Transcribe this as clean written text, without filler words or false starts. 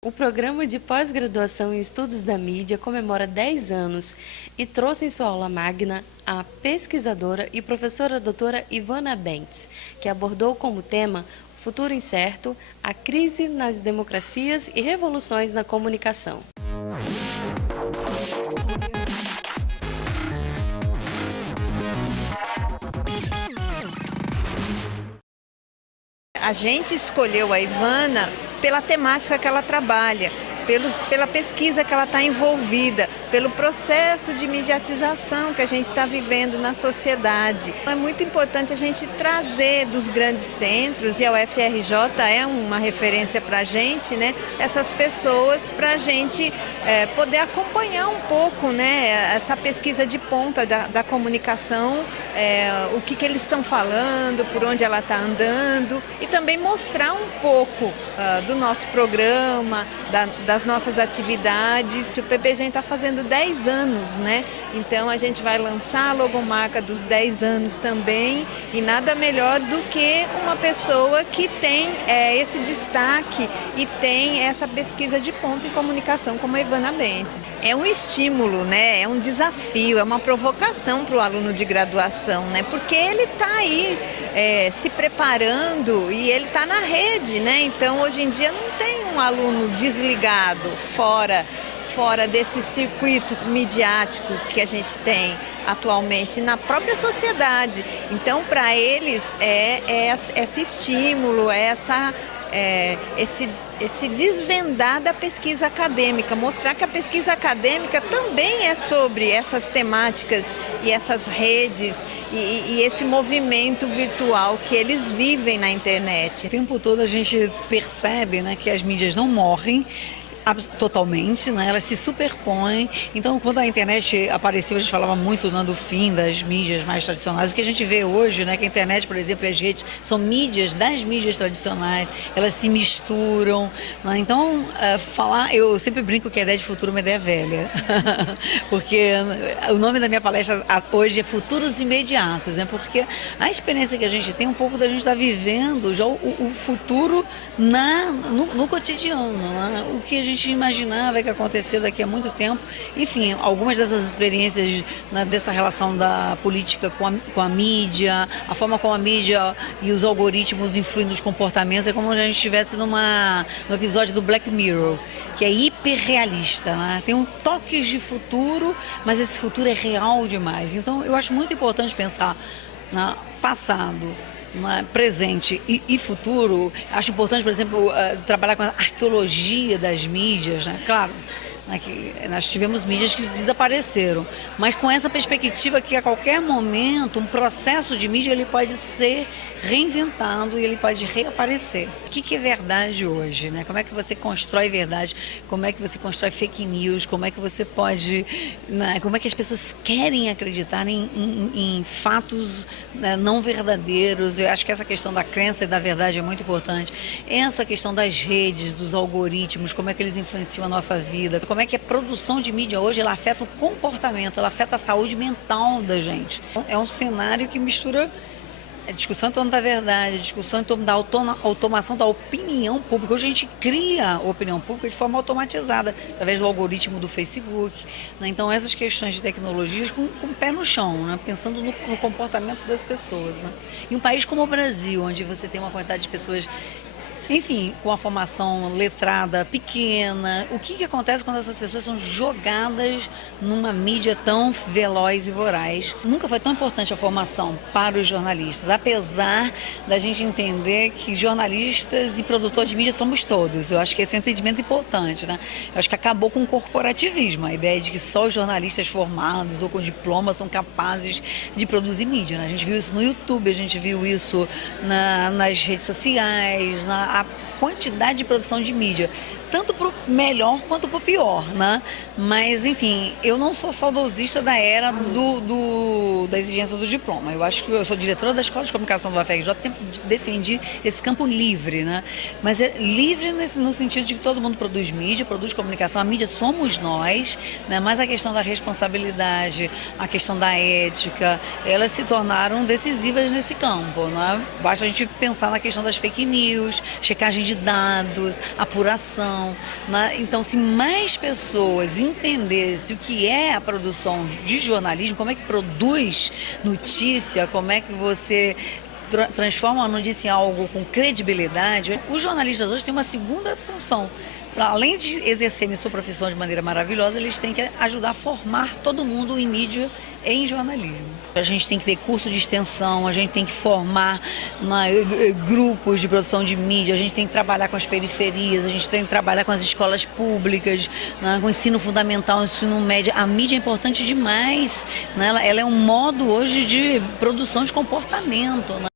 O programa de pós-graduação em Estudos da Mídia comemora 10 anos e trouxe em sua aula magna a pesquisadora e professora doutora Ivana Bentes, que abordou como tema Futuro Incerto, a crise nas democracias e revoluções na comunicação. A gente escolheu a Ivana pela temática que ela trabalha, pela pesquisa que ela está envolvida, pelo processo de mediatização que a gente está vivendo na sociedade. É muito importante a gente trazer dos grandes centros, e a UFRJ é uma referência para a gente, né, essas pessoas para a gente poder acompanhar um pouco, né, essa pesquisa de ponta da comunicação, o que eles estão falando, por onde ela está andando, e também mostrar um pouco do nosso programa, das nossas atividades. O PPGen está fazendo 10 anos, né? Então a gente vai lançar a logomarca dos 10 anos também, e nada melhor do que uma pessoa que tem esse destaque e tem essa pesquisa de ponta em comunicação como a Ivana Bentes. É um estímulo, né? É um desafio, é uma provocação para o aluno de graduação, né? Porque ele está aí se preparando e ele está na rede, né? Então hoje em dia não tem um aluno desligado, fora desse circuito midiático que a gente tem atualmente na própria sociedade. Então, para eles, esse estímulo, esse desvendar da pesquisa acadêmica, mostrar que a pesquisa acadêmica também é sobre essas temáticas e essas redes e esse movimento virtual que eles vivem na internet. O tempo todo a gente percebe, né, que as mídias não morrem totalmente, né? Elas se superpõem. Então, quando a internet apareceu, a gente falava muito, né, do fim das mídias mais tradicionais. O que a gente vê hoje, né, que a internet, por exemplo, e as redes são mídias das mídias tradicionais, elas se misturam, né? Então, eu sempre brinco que a ideia de futuro é uma ideia velha, porque o nome da minha palestra hoje é Futuros Imediatos, né? Porque a experiência que a gente tem, um pouco da gente estar vivendo já o futuro no cotidiano, né? O que a gente imaginava que ia acontecer daqui a muito tempo. Enfim, algumas dessas experiências, né, dessa relação da política com a mídia, a forma como a mídia e os algoritmos influem nos comportamentos, é como se a gente estivesse no episódio do Black Mirror, que é hiperrealista, né? Tem toques de futuro, mas esse futuro é real demais. Então, eu acho muito importante pensar no passado, presente e futuro. Acho importante, por exemplo, trabalhar com a arqueologia das mídias, né? Claro, que nós tivemos mídias que desapareceram, mas com essa perspectiva que a qualquer momento um processo de mídia ele pode ser reinventado e ele pode reaparecer. O que é verdade hoje, né? Como é que você constrói verdade? Como é que você constrói fake news? Como é que você pode, né? Como é que as pessoas querem acreditar em fatos, né, não verdadeiros? Eu acho que essa questão da crença e da verdade é muito importante. Essa questão das redes, dos algoritmos, como é que eles influenciam a nossa vida? Como é que a produção de mídia hoje ela afeta o comportamento, ela afeta a saúde mental da gente. É um cenário que mistura a discussão em torno da verdade, a discussão em torno da automação da opinião pública. Hoje a gente cria a opinião pública de forma automatizada, através do algoritmo do Facebook, né? Então, essas questões de tecnologias com o pé no chão, né? Pensando no comportamento das pessoas, né? Em um país como o Brasil, onde você tem uma quantidade de pessoas, enfim, com a formação letrada pequena, o que acontece quando essas pessoas são jogadas numa mídia tão veloz e voraz? Nunca foi tão importante a formação para os jornalistas, apesar da gente entender que jornalistas e produtores de mídia somos todos. Eu acho que esse é um entendimento importante, né? Eu acho que acabou com o corporativismo, a ideia de que só os jornalistas formados ou com diploma são capazes de produzir mídia, né? A gente viu isso no YouTube, a gente viu isso nas redes sociais, a quantidade de produção de mídia, tanto para o melhor quanto para o pior, né? Mas, enfim, eu não sou saudosista da era da exigência do diploma. Eu acho que eu sou diretora da Escola de Comunicação do UFRJ, sempre defendi esse campo livre, né? Mas é livre no sentido de que todo mundo produz mídia, produz comunicação. A mídia somos nós, né? Mas a questão da responsabilidade, a questão da ética, elas se tornaram decisivas nesse campo, né? Basta a gente pensar na questão das fake news, checagem de dados, apuração, informação, né? Então, se mais pessoas entendessem o que é a produção de jornalismo, como é que produz notícia, como é que você transforma a notícia em algo com credibilidade, os jornalistas hoje têm uma segunda função. Para além de exercerem sua profissão de maneira maravilhosa, eles têm que ajudar a formar todo mundo em mídia e em jornalismo. A gente tem que ter curso de extensão, a gente tem que formar grupos de produção de mídia, a gente tem que trabalhar com as periferias, a gente tem que trabalhar com as escolas públicas, né, com o ensino fundamental, ensino médio. A mídia é importante demais, né? Ela é um modo hoje de produção de comportamento, né?